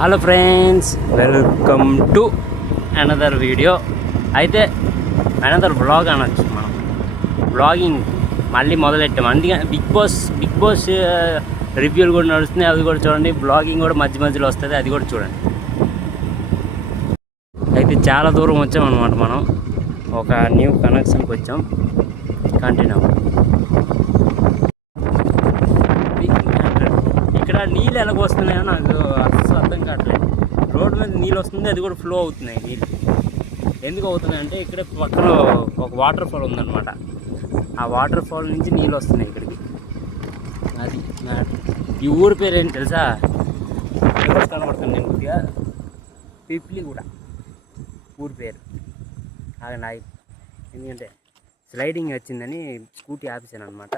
Hello friends, welcome to another video. అయితే another blog అనొచ్చు. మనం బ్లాగింగ్ మళ్ళీ మొదలెట్టాం. అందుకని బిగ్ బాస్ రివ్యూలు కూడా నడుస్తున్నాయి, అవి కూడా చూడండి. బ్లాగింగ్ కూడా మధ్య మధ్యలో వస్తుంది, అది కూడా చూడండి. అయితే చాలా దూరం వచ్చామన్నమాట. మనం ఒక న్యూ కనెక్షన్కి వచ్చాం. కంటిన్యూ. ఇక్కడ నీళ్ళు ఎలాగొస్తున్నాయో నాకు అసలు అర్థం కావట్లేదు. రోడ్డు మీద నీళ్ళు వస్తుంది, అది కూడా ఫ్లో అవుతున్నాయి. నీళ్ళు ఎందుకు అవుతున్నాయి అంటే ఇక్కడ పక్కన ఒక వాటర్ ఫాల్ ఉందన్నమాట. ఆ వాటర్ ఫాల్ నుంచి నీళ్ళు వస్తున్నాయి ఇక్కడికి. అది ఈ ఊరి పేరు ఏంటి తెలుసా? కనబడుతుంది నేను కొద్దిగా. పిప్లి కూడా ఊరి పేరు. ఆగండి, ఎందుకంటే స్లైడింగ్ వచ్చిందని స్కూటీ ఆపేసాను అనమాట.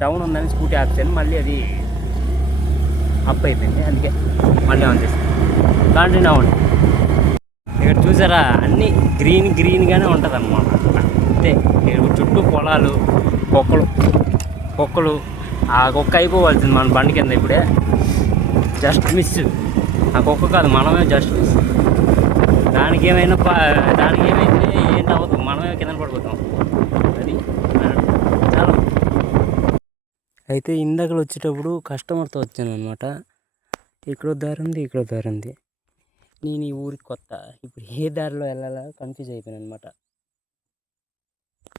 డౌన్ ఉందని స్కూటీ ఆపేసాను, మళ్ళీ అది అప్ అయిపోయింది. అందుకే మళ్ళీ ఆన్ చేసాను. కంటిన్యూ అవ్వండి. ఇక్కడ చూసారా, అన్నీ గ్రీన్గానే ఉంటుంది అన్నమాట. అంతే. చుట్టూ పొలాలు, కుక్కలు. ఆ కుక్క అయిపోవాల్సింది మన బండి కింద. ఇప్పుడే జస్ట్ మిస్. ఆ కుక్క కాదు, మనమే జస్ట్ మిస్. దానికి ఏమైతే ఏంటి అవ్వదు, మనమే కింద పడిపోతాం. అది చాలా. అయితే ఇందాకలు వచ్చేటప్పుడు కస్టమర్తో వచ్చాను అనమాట. ఇక్కడ దారి ఉంది. నేను ఈ ఊరికి కొత్త. ఇప్పుడు ఏ దారిలో వెళ్ళాలా కన్ఫ్యూజ్ అయిపోయాను అనమాట.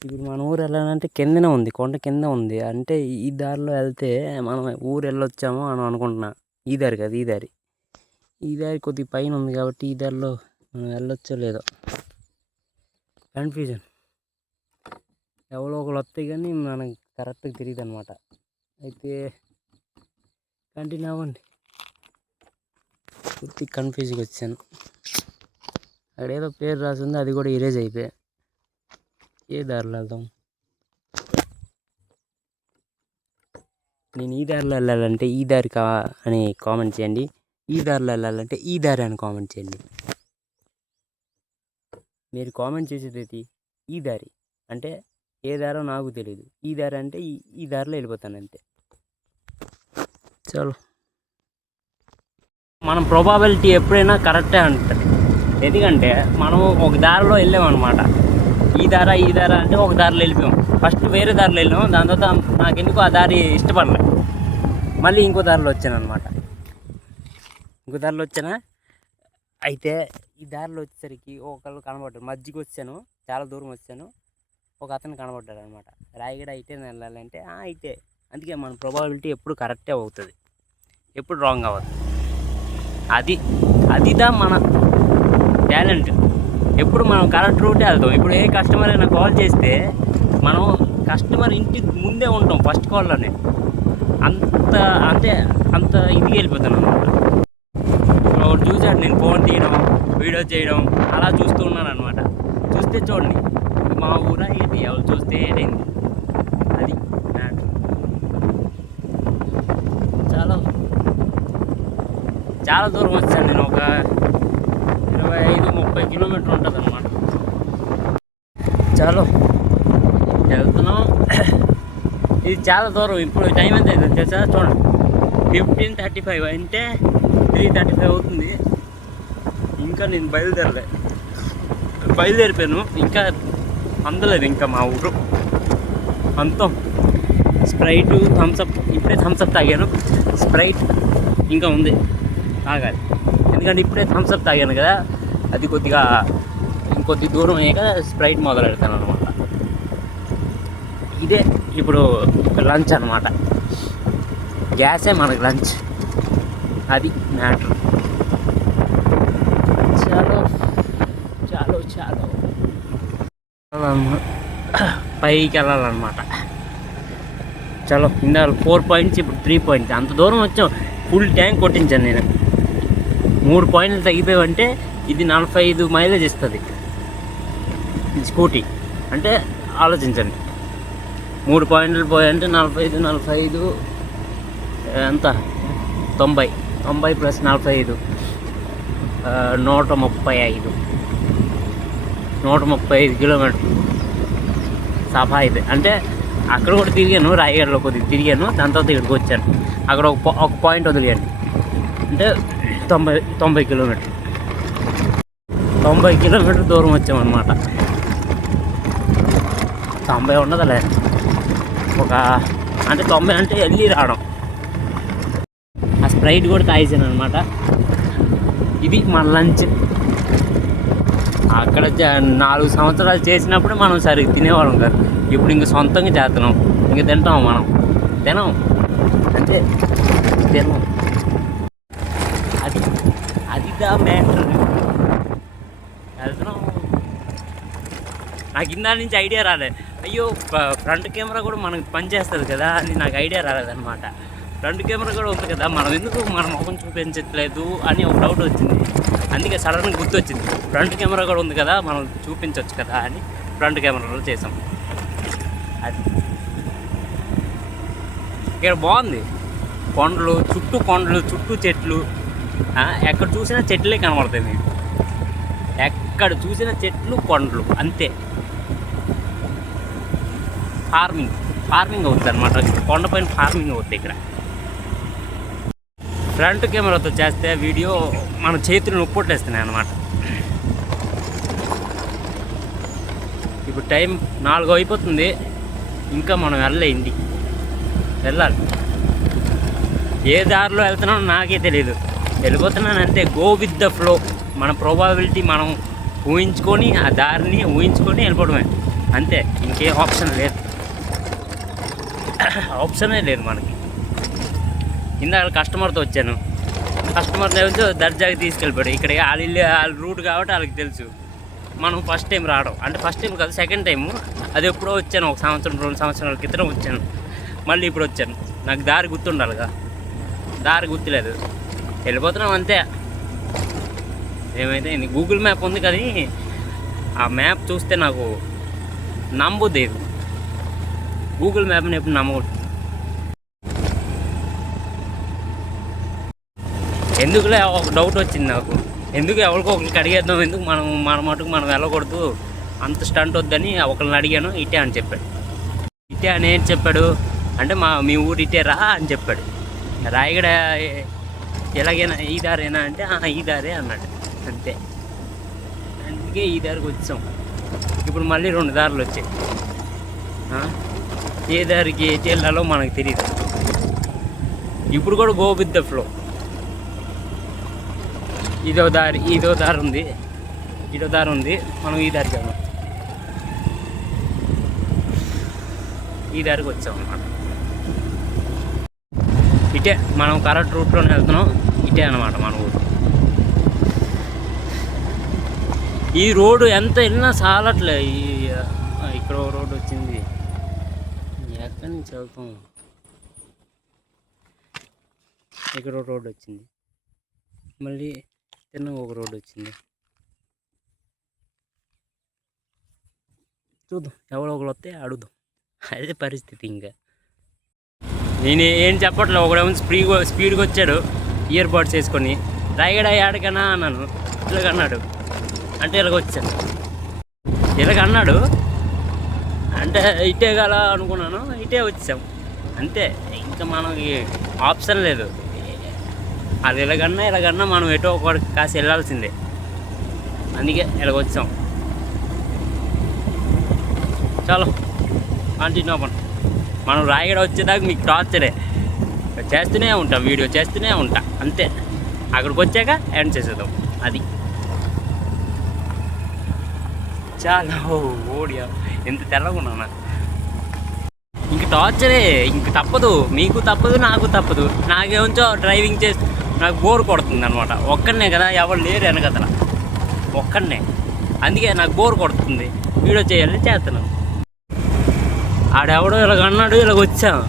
ఇప్పుడు మన ఊరు వెళ్ళాలంటే కిందనే ఉంది, కొండ కింద ఉంది. అంటే ఈ దారిలో వెళ్తే మనం ఊరు వెళ్ళొచ్చామో అని అనుకుంటున్నా. ఈ దారి కాదు, ఈ దారి కొద్దిగా పైన ఉంది కాబట్టి ఈ దారిలో మనం వెళ్ళొచ్చో లేదో కన్ఫ్యూజన్. ఎవరో ఒకరు వస్తాయి కానీ మనకు కరెక్ట్గా తెలియదు అనమాట. అయితే కంటిన్యూ అవ్వండి. పూర్తి కన్ఫ్యూజ్గా వచ్చాను. అక్కడ ఏదో పేరు రాసి ఉంది, అది కూడా ఇరేజ్ అయిపోయా. ఏ దారిలో వెళ్దాం? నేను ఈ దారిలో వెళ్ళాలంటే ఈ దారి అని కామెంట్ చేయండి. ఈ దారిలో వెళ్ళాలంటే ఈ దారి అని కామెంట్ చేయండి. మీరు కామెంట్ చేసేది ఈ దారి అంటే ఏ దారో నాకు తెలియదు. ఈ దారి అంటే ఈ దారిలో వెళ్ళిపోతాను అంతే. చలో. మనం ప్రాబబిలిటీ ఎప్పుడైనా కరెక్టే ఉంటుంది. ఎందుకంటే మనం ఒక దారిలో వెళ్ళామన్నమాట. ఈ దార అంటే ఒక దారిలో వెళ్ళిపోయాం. ఫస్ట్ వేరే దారిలో వెళ్ళాము, దాని తర్వాత నాకెందుకు ఆ దారి ఇష్టపడలే. మళ్ళీ ఇంకో దారిలో వచ్చాను అనమాట. అయితే ఈ దారిలో వచ్చేసరికి ఒకళ్ళు కనబడ్డారు. మధ్యకి వచ్చాను, చాలా దూరం వచ్చాను. ఒక అతను కనబడ్డాడు అనమాట. రాయగడ అయితే వెళ్ళాలంటే అయితే. అందుకే మన ప్రాబబిలిటీ ఎప్పుడు కరెక్టే అవుతుంది, ఎప్పుడు రాంగ్ అవ్వదు. అదిదా మన టాలెంట్. ఎప్పుడు మనం కరెక్ట్ రూటే వెళ్తాం. ఇప్పుడు ఏ కస్టమర్ అయినా కాల్ చేస్తే మనం కస్టమర్ ఇంటికి ముందే ఉంటాం ఫస్ట్ కాల్లోనే. అంత ఇదిగా వెళ్ళిపోతాను అనమాట. ఒకటి చూసాడు, నేను ఫోన్ తీయడం, వీడియో చేయడం అలా చూస్తూ ఉన్నాను అనమాట. చూస్తే చూడండి, మా ఊరా ఏంటి, ఎవరు చూస్తే ఏంటైంది. అది చాలా దూరం వచ్చాను నేను. ఒక 25-30 కిలోమీటర్లు ఉంటుంది అనమాట. చాలా వెళ్తున్నాం. ఇది చాలా దూరం. ఇప్పుడు టైం ఎంత అవుతుంది తెలుసా? చూడండి, 15:35 అంటే 3:35 అవుతుంది. ఇంకా నేను బయలుదేరిపోయాను. ఇంకా అందలేదు. ఇంకా మా ఊరు అంతం. Sprite, Thums Up. ఇప్పుడే థమ్స్అప్ తాగాను. స్ప్రైట్ ఇంకా ఉంది, తాగాలి. ఎందుకంటే ఇప్పుడే థమ్స్అప్ తాగాను కదా, అది కొద్దిగా ఇంకొద్ది దూరం అయ్యాక స్ప్రైట్ మొదలు పెడతాను అనమాట. ఇదే ఇప్పుడు లంచ్ అనమాట. గ్యాసే మనకు లంచ్. అది మ్యాటర్. చాలు పైకి వెళ్ళాలన్నమాట. చలో, ఇందా 4 పాయింట్స్, ఇప్పుడు 3 పాయింట్స్. అంత దూరం వచ్చాం. ఫుల్ ట్యాంక్ కొట్టించాను నేను. 3 పాయింట్లు తగ్గిపోయావంటే ఇది 45 మైలేజ్ ఇస్తుంది ఇది స్కూటీ. అంటే ఆలోచించండి, 3 పాయింట్లు పోయాయంటే 45 ఎంత? 90 ప్లస్ 45 135 కిలోమీటర్లు సఫా అయిపోయి. అంటే అక్కడ కూడా తిరిగాను, రాయగడలో కొద్దిగా తిరిగాను. దాని తర్వాత ఇక్కడికి వచ్చాను. అక్కడ ఒక పాయింట్ వదిలేయండి. అంటే 90 కిలోమీటర్ 90 కిలోమీటర్ దూరం వచ్చామన్నమాట. 90 ఉండదులే, ఒక అంటే 90 అంటే వెళ్ళి రావడం. ఆ స్ప్రైట్ కూడా తాగేసాను అనమాట. ఇది మన లంచ్. అక్కడ 4 సంవత్సరాలు చేసినప్పుడు మనం సరిగ్గా తినేవాళ్ళం కాదు. ఇప్పుడు ఇంక సొంతంగా చేస్తున్నాం, ఇంక తింటాం. మనం తినం అంటే తినం. అది దా మ్యాటర్. వెళ్తున్నాం. నాకు ఇందా నుంచి ఐడియా రాలేదు. అయ్యో ఫ్రంట్ కెమెరా కూడా మనకు పనిచేస్తుంది కదా అని నాకు ఐడియా రాలేదన్నమాట. ఫ్రంట్ కెమెరా కూడా ఉంది కదా, మనం ఎందుకు మన ముఖం చూపించట్లేదు అని ఒక డౌట్ వచ్చింది. అందుకే సడన్గా గుర్తొచ్చింది, ఫ్రంట్ కెమెరా కూడా ఉంది కదా, మనం చూపించవచ్చు కదా అని ఫ్రంట్ కెమెరాలో చేసాం. అది ఇక్కడ బాగుంది. కొండలు చుట్టూ చెట్లు. ఎక్కడ చూసినా చెట్లే కనబడతాయి మీకు. ఎక్కడ చూసినా చెట్లు, కొండలు అంతే. ఫార్మింగ్ అవుతుంది అనమాట. కొండపైన ఫార్మింగ్ అవుతుంది ఇక్కడ. ఫ్రంట్ కెమెరాతో చేస్తే వీడియో మన చేతులు నొప్పొట్టేస్తున్నాయి అన్నమాట. ఇప్పుడు టైం 4 అయిపోతుంది, ఇంకా మనం వెళ్ళాలి. ఏ దారిలో వెళ్తున్నామో నాకే తెలియదు, వెళ్ళిపోతున్నాను అంతే. Go with the flow. మన ప్రాబబిలిటీ మనం ఊహించుకొని, ఆ దారిని ఊహించుకొని వెళ్ళిపోవడమే అంతే. ఇంకేం ఆప్షనే లేదు మనకి. ఇందాక కస్టమర్తో వచ్చాను, కస్టమర్ వచ్చి దర్జాకి తీసుకెళ్ళిపోయాడు. ఇక్కడ వాళ్ళ రూట్ కాబట్టి వాళ్ళకి తెలుసు. మనం ఫస్ట్ టైం రావడం, అంటే ఫస్ట్ టైం కాదు, సెకండ్ టైము. అది ఎప్పుడో వచ్చాను, 1 సంవత్సరం 2 సంవత్సరాల క్రితం వచ్చాను. మళ్ళీ ఇప్పుడు వచ్చాను. నాకు దారి గుర్తుండాలిగా, దారి గుర్తులేదు, వెళ్ళిపోతున్నాం అంతే. ఏమైతే గూగుల్ మ్యాప్ ఉంది కానీ ఆ మ్యాప్ చూస్తే నాకు నమ్మబుద్ది. గూగుల్ మ్యాప్ని ఎప్పుడు నమ్మకూడదు. ఎందుకులే ఒక డౌట్ వచ్చింది నాకు, ఎందుకు ఎవరికో ఒకరికి అడిగేద్దాం, ఎందుకు మన మటుకు మనం వెళ్ళకూడదు, అంత స్టంట్ వద్దని ఒకరిని అడిగాను. ఇటే అని చెప్పాడు. ఇటే అని ఏం చెప్పాడు అంటే, మీ ఊరు ఇటే రా అని చెప్పాడు. రాయగడ ఎలాగైనా ఈ దారేనా అంటే ఈ దారే అన్నాడు అంతే. అందుకే ఈ దారికి వచ్చాం. ఇప్పుడు మళ్ళీ 2 దారులు వచ్చాయి. ఏ దారికి ఎటు వెళ్ళాలో మనకు తెలియదు. ఇప్పుడు కూడా గో విత్ ద ఫ్లో. ఇదో దారి ఉంది, మనం ఈ దారికి వెళ్దాం. ఈ దారికి వచ్చాం అన్నమాట. ఇటే మనం కరెక్ట్ రూట్లోనే వెళ్తున్నాం. ఇటే అన్నమాట మన ఊరు. ఈ రోడ్డు ఎంత వెళ్ళినా చాలట్లే. ఇక్కడ రోడ్డు వచ్చింది, ఎక్కడి నుంచి వెళ్తాం. ఇక్కడ రోడ్డు వచ్చింది, మళ్ళీ తిన్నగా ఒక రోడ్డు వచ్చింది. చూద్దాం, ఎవరో ఒకరు వస్తే అడుగుదాం. అదే పరిస్థితి. ఇంకా నేను ఏం చెప్పట్లే. ఒకడేమో స్పీడ్గా వచ్చాడు, ఇయర్ బడ్స్ వేసుకొని. రాయగడ ఆడకనా అన్నాను, ఇలాగన్నాడు అంటే ఇలాగొచ్చాను. ఇలాగన్నాడు అంటే ఇటే గల అనుకున్నాను, ఇటే వచ్చాం అంతే. ఇంకా మనకి ఆప్షన్ లేదు. అది ఇలాగన్నా మనం ఎటో ఒకటి కాసి వెళ్ళాల్సిందే. అందుకే ఇలాగొచ్చాం. చలో కంటిన్యూ అవ్వండి. మనం రాయగడ వచ్చేదాకా మీకు టార్చరే చేస్తూనే ఉంటాం, వీడియో చేస్తూనే ఉంటా అంతే. అక్కడికి వచ్చాక ఎండ్ చేసేద్దాం. అది చాలా ఓడియా ఎంత తెల్లగా ఉన్నా. ఇంక టార్చరే, ఇంక తప్పదు. మీకు తప్పదు, నాకు తప్పదు. నాకేమో డ్రైవింగ్ చేసి నాకు బోర్ కొడుతుంది అనమాట. ఒక్కడనే కదా, ఎవరు లేరు వెనకతల, ఒక్కడనే. అందుకే నాకు బోర్ కొడుతుంది. వీడియో చేయాలని చేస్తున్నాను. ఆడెవడో ఇలాగ అన్నాడు, ఇలాగ వచ్చాం.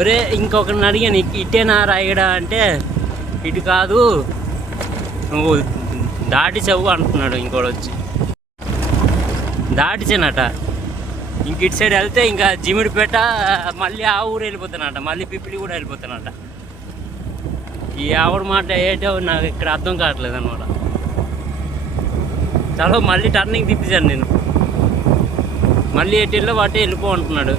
ఒరే ఇంకొకరిని అడిగాను, ఇటేనా రాయగడా అంటే ఇటు కాదు నువ్వు దాటిచావు అంటున్నాడు. ఇంకోటి వచ్చి దాటిచానట. ఇంక ఇటు సైడ్ వెళ్తే ఇంకా జిమిడిపేట, మళ్ళీ ఆ ఊరు వెళ్ళిపోతానట, మళ్ళీ పిప్పిలి కూడా వెళ్ళిపోతానట. ఈ ఆవిడ మాట ఏంటో నాకు ఇక్కడ అర్థం కావట్లేదు అనమాట. చలో మళ్ళీ టర్నింగ్ తిప్పించాను నేను. మళ్ళీ ఎటు వెళ్ళో వాటే వెళ్ళిపో అంటున్నాడు.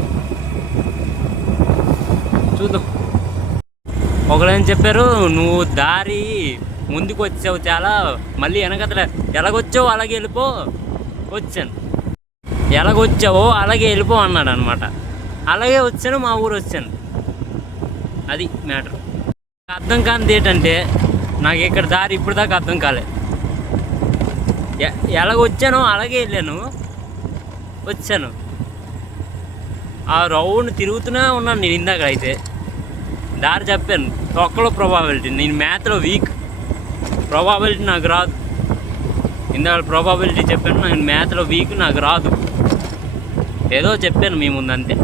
చూద్దాం. ఒకరేం చెప్పారు, నువ్వు దారి ముందుకు వచ్చావు చాలా, మళ్ళీ వెనకతల ఎలాగొచ్చావు అలాగే వెళ్ళిపో. వచ్చాను, ఎలాగొచ్చావో అలాగే వెళ్ళిపో అన్నాడు అనమాట. అలాగే వచ్చాను, మా ఊరు వచ్చాను. అది మ్యాటర్. అర్థం కానిది ఏంటంటే, నాకు ఇక్కడ దారి ఇప్పుడు దాకా అర్థం కాలే. ఎలాగొచ్చానో అలాగే వెళ్ళాను, వచ్చాను. ఆ రౌండ్ తిరుగుతూనే ఉన్నాను నేను ఇందాక. అయితే దారి చెప్పాను, తొక్కలో ప్రాబబిలిటీ. నేను మ్యాథ్లో వీక్, ప్రాబబిలిటీ నాకు రాదు. ఇందాక ప్రాబబిలిటీ చెప్పాను, నేను మ్యాథ్లో వీక్, నాకు రాదు. ఏదో చెప్పాను మీ ముందు, అంతే.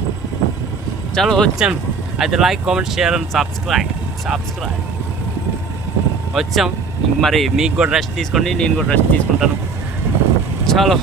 చలో వచ్చాను. అయితే like, comment, share and subscribe. వచ్చాం. మరి మీకు కూడా రెస్ట్ తీసుకోండి, నేను కూడా రెస్ట్ తీసుకుంటాను. చలో.